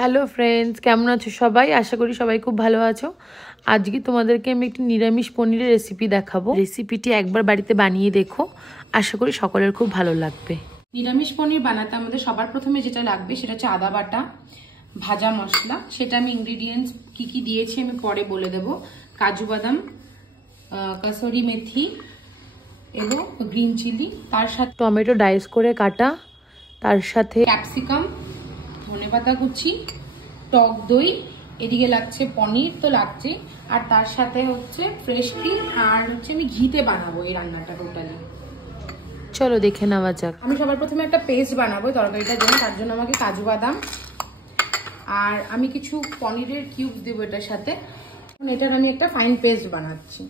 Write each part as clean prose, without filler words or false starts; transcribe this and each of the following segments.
Hello friends, কেমন আছো সবাই? আশা করি সবাই খুব ভালো আছো। আজকে তোমাদেরকে আমি একটি নিরামিষ পনিরের রেসিপি দেখাবো। রেসিপিটি একবার বাড়িতে বানিয়ে দেখো, আশা করি সকলের খুব ভালো লাগবে। নিরামিষ পনির বানাতে আমাদের সবার প্রথমে যেটা লাগবে সেটা হচ্ছে আদা বাটা, ভাজা মশলা। সেটা আমি ইনগ্রিডিয়েন্টস কি কি দিয়েছি আমি পরে বলে দেব। কাজু বাদাম, কাসুরি মেথি এবং গ্রিন চিলি, তার সাথে টমেটো ডাইস করে কাটা, তার সাথে ক্যাপসিকাম, ধনেপাতা কুচি, টক দই, এদিকে লাগছে পনির তো লাগছে, আর তার সাথে হচ্ছে ফ্রেশ ক্রিম, আর হচ্ছে আমি ঘিতে বানাবো এই রান্নাটা টোটালি। চলো দেখে নেওয়া যাক। আমি সবার প্রথমে একটা পেস্ট বানাবো তরকারিটার জন্য। তার জন্য আমাকে কাজু বাদাম আর আমি কিছু পনিরের কিউব দেবো এটার সাথে। এটার আমি একটা ফাইন পেস্ট বানাচ্ছি।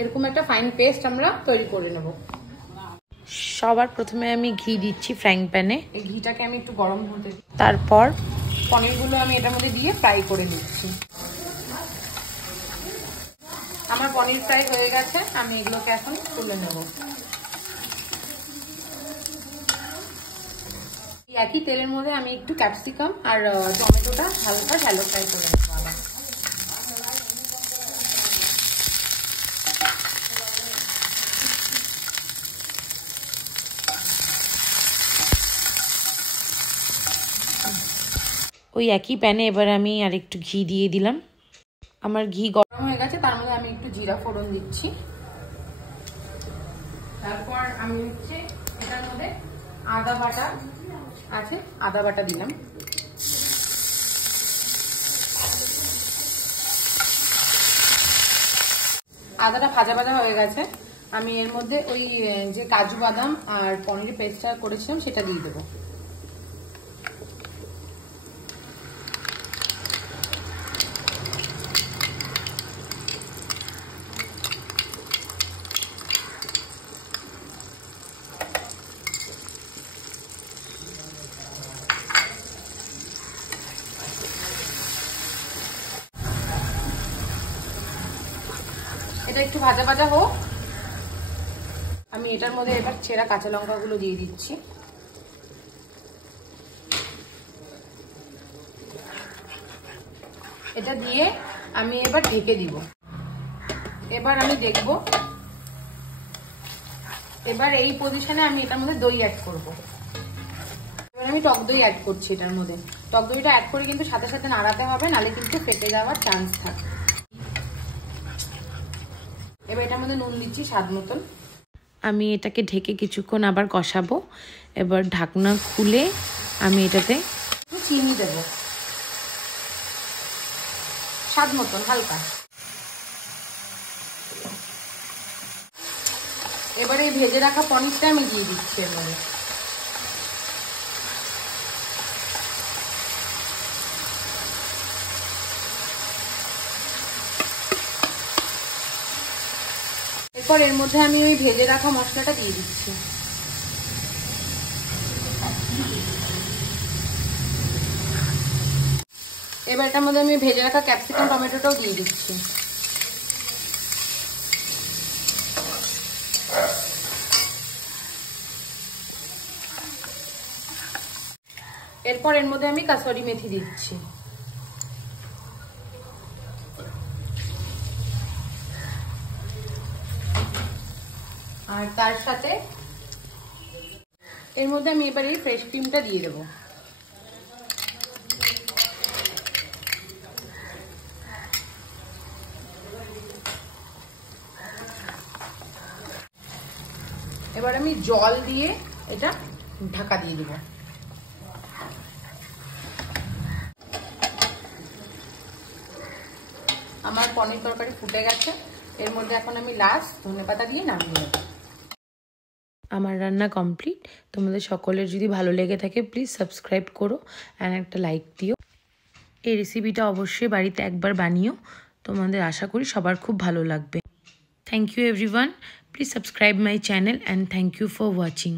এরকম একটা ফাইন পেস্ট আমরা তৈরি করে নেব। সবার প্রথমে আমি ঘি দিচ্ছি ফ্রাইং প্যানে। এই ঘিটাকে আমি একটু গরম হতে দিই। তারপর পনিরগুলো আমি এটার মধ্যে দিয়ে ফ্রাই করে নিচ্ছি। আমার পনির ফ্রাই হয়ে গেছে, আমি এগুলোকে এখন তুলে নেব। একই তেলের মধ্যে আমি একটু ক্যাপসিকাম আর টমেটোটা হালকা শ্যালো ফ্রাই করে নেব। ওই একই প্যানে এবার আমি আর একটু ঘি দিয়ে দিলাম। আমার ঘি গরম হয়ে গেছে, তার মধ্যে আমি একটু জিরা ফোড়ন দিচ্ছি। তারপর আমি হচ্ছে এটার মধ্যে আদা বাটা আছে, আদা বাটা দিলাম। আদাটা ভাজা ভাজা হয়ে গেছে, আমি এর মধ্যে ওই যে কাজু বাদাম আর পনিরের পেস্টটা করেছিলাম সেটা দিয়ে দেবো। এটা একটু ভাজা ভাজা হোক। আমি এটার মধ্যে এবার ছেঁড়া কাঁচা লঙ্কাগুলো দিয়ে দিচ্ছি। এটা দিয়ে আমি এবার ঢেকে দিব। এবার আমি দেখব, এবার এই পজিশনে আমি এটার মধ্যে দই অ্যাড করব। এবার আমি টক দই অ্যাড করছি এটার মধ্যে। টক দইটা অ্যাড করে কিন্তু সাথে সাথে নাড়াতে হবে, নাহলে কিন্তু ফেটে যাওয়ার চান্স থাকে। এবার এটার মধ্যে নুন দিচ্ছি স্বাদ মতন। আমি এটাকে ঢেকে কিছুক্ষণ আবার কষাবো। এবার ঢাকনা খুলে আমি এটাতে চিনি দেব স্বাদ মতন হালকা। এবারে এই ভেজে রাখা পনিরটা আমি দিয়ে দিচ্ছি এর মধ্যে। এরপর এর মধ্যে আমি ওই ভেজে রাখা মশলাটা দিয়ে দিচ্ছি। এবার এটার মধ্যে আমি ভেজে রাখা ক্যাপসিকাম টমেটোটাও দিয়ে দিচ্ছি। এরপর এর মধ্যে আমি কাসুরি মেথি দিচ্ছি। আর তার সাথে এর মধ্যে আমি এবার এই ফ্রেশ ক্রিমটা দিয়ে দেবো। এবার আমি জল দিয়ে এটা ঢাকা দিয়ে দেবো। আমার পনির তরকারি ফুটে গেছে, এর মধ্যে এখন আমি লাস্ট ধনেপাতা দিয়ে নামিয়ে দেবো। আমার রান্না কমপ্লিট। তোমাদের সকলের যদি ভালো লেগে থাকে প্লিজ সাবস্ক্রাইব করো অ্যান্ড একটা লাইক দিও। এই রেসিপিটা অবশ্যই বাড়িতে একবার বানিও, তোমাদের আশা করি সবার খুব ভালো লাগবে। Thank you everyone, please subscribe my channel and thank you for watching.